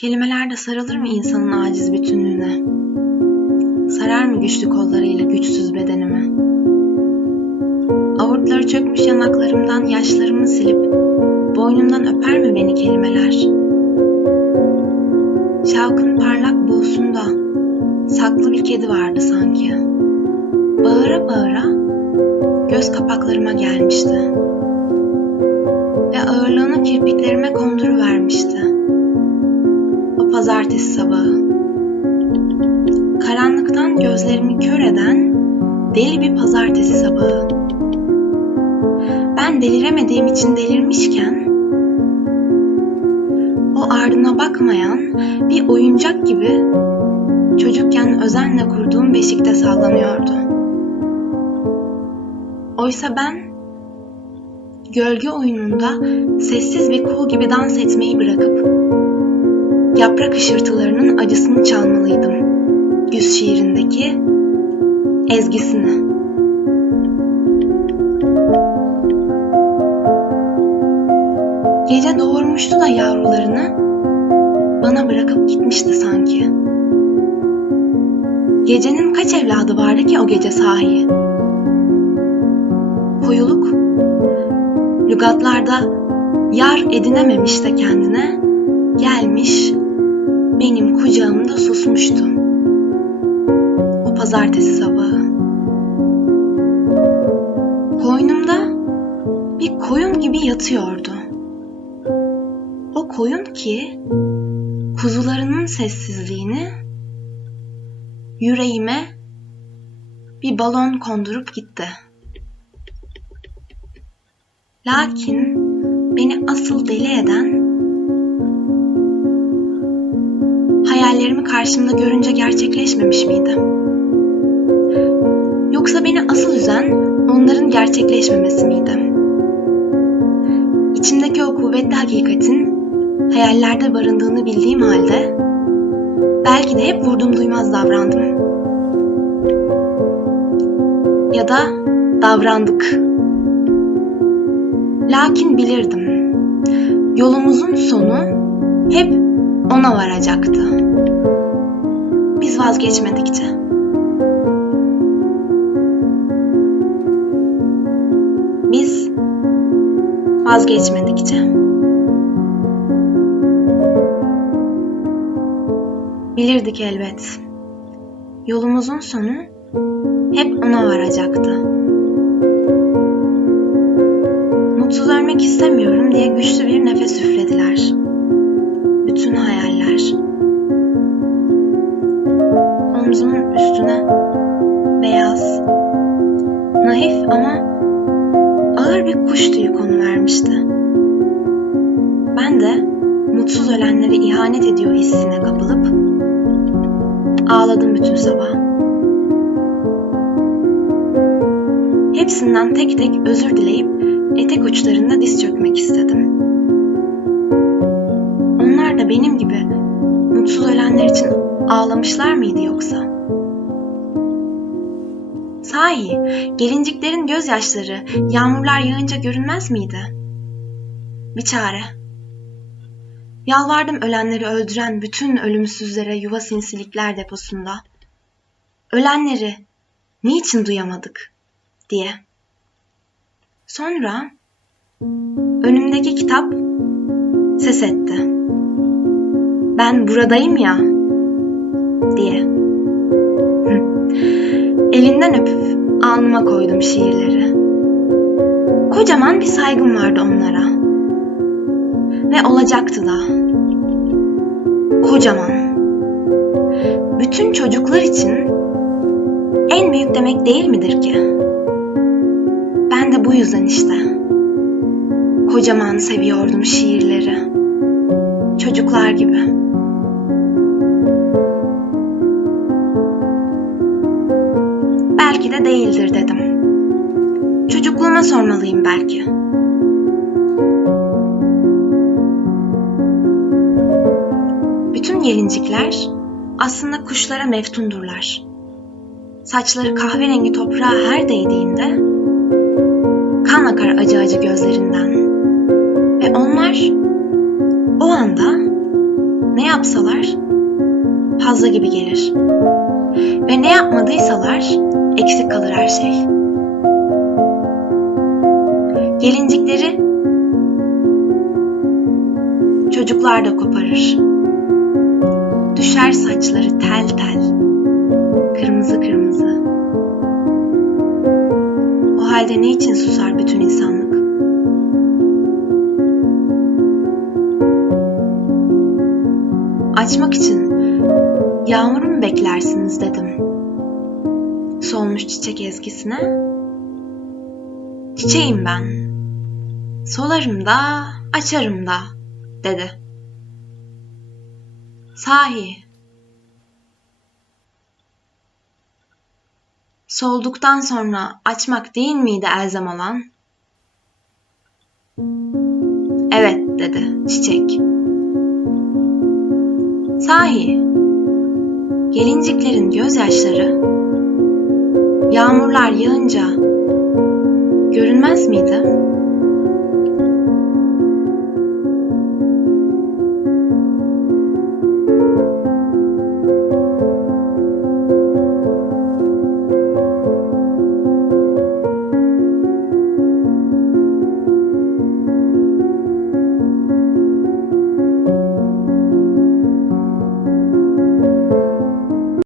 Kelimeler de sarılır mı insanın aciz bütünlüğüne? Sarar mı güçlü kollarıyla güçsüz bedenimi? Avurtları çökmüş yanaklarımdan yaşlarımı silip boynumdan öper mi beni kelimeler? Şavkın parlak buğusunda saklı bir kedi vardı sanki. Bağıra bağıra göz kapaklarıma gelmişti ve ağırlığını kirpiklerime konduruvermişti. Pazartesi sabahı. Karanlıktan gözlerimi kör eden deli bir pazartesi sabahı. Ben deliremediğim için delirmişken o ardına bakmayan bir oyuncak gibi çocukken özenle kurduğum beşikte sallanıyordu. Oysa ben gölge oyununda sessiz bir kuğu gibi dans etmeyi bırakıp yaprak ışırtılarının acısını çalmalıydım. Güz şiirindeki ezgisini. Gece doğurmuştu da yavrularını bana bırakıp gitmişti sanki. Gecenin kaç evladı vardı ki o gece sahi? Koyuluk, lügatlarda yar edinememiş de kendine, gelmiş benim kucağımda susmuştu. O pazartesi sabahı. Koynumda bir koyun gibi yatıyordu. O koyun ki kuzularının sessizliğini yüreğime bir balon kondurup gitti. Lakin beni asıl deli eden karşımda görünce gerçekleşmemiş miydi? Yoksa beni asıl üzen onların gerçekleşmemesi miydi? İçimdeki o kuvvetli hakikatin hayallerde barındığını bildiğim halde belki de hep vurdum duymaz davrandım. Ya da davrandık. Lakin bilirdim. Yolumuzun sonu hep ona varacaktı. Biz vazgeçmedikçe. Biz vazgeçmedikçe. Bilirdik elbet. Yolumuzun sonu hep ona varacaktı. Mutsuz ölmek istemiyorum diye güçlü bir nefes üflediler. Üstüne beyaz, naif ama ağır bir kuş tüyü konu vermişti. Ben de mutsuz ölenlere ihanet ediyor hissine kapılıp ağladım bütün sabah. Hepsinden tek tek özür dileyip etek uçlarında diz çökmek istedim. Onlar da benim gibi mutsuz ölenler için ağlamışlar mıydı yoksa? Sahi, gelinciklerin gözyaşları yağmurlar yağınca görünmez miydi? Bir çare. Yalvardım ölenleri öldüren bütün ölümsüzlere yuva sinsilikler deposunda. Ölenleri niçin duyamadık diye. Sonra önümdeki kitap ses etti. Ben buradayım ya diye. Elinden öpüp alnıma koydum şiirleri. Kocaman bir saygım vardı onlara. Ve olacaktı da. Kocaman. Bütün çocuklar için en büyük demek değil midir ki? Ben de bu yüzden işte. Kocaman seviyordum şiirleri. Çocuklar gibi. Değildir dedim. Çocukluğuma sormalıyım belki. Bütün gelincikler aslında kuşlara meftundurlar. Saçları kahverengi toprağa her değdiğinde kan akar acı acı gözlerinden. Ve onlar o anda ne yapsalar fazla gibi gelir. Ve ne yapmadıysalar eksik kalır her şey. Gelincikleri çocuklar da koparır. Düşer saçları tel tel, kırmızı kırmızı. O halde ne için susar bütün insanlık? Açmak için yağmuru mu beklersiniz dedim. Solmuş çiçek ezgisine. Çiçeğim ben. Solarım da, açarım da, dedi. Sahi. Solduktan sonra açmak değil miydi elzem olan? Evet dedi çiçek. Sahi, gelinciklerin gözyaşları yağmurlar yağınca görünmez miydi?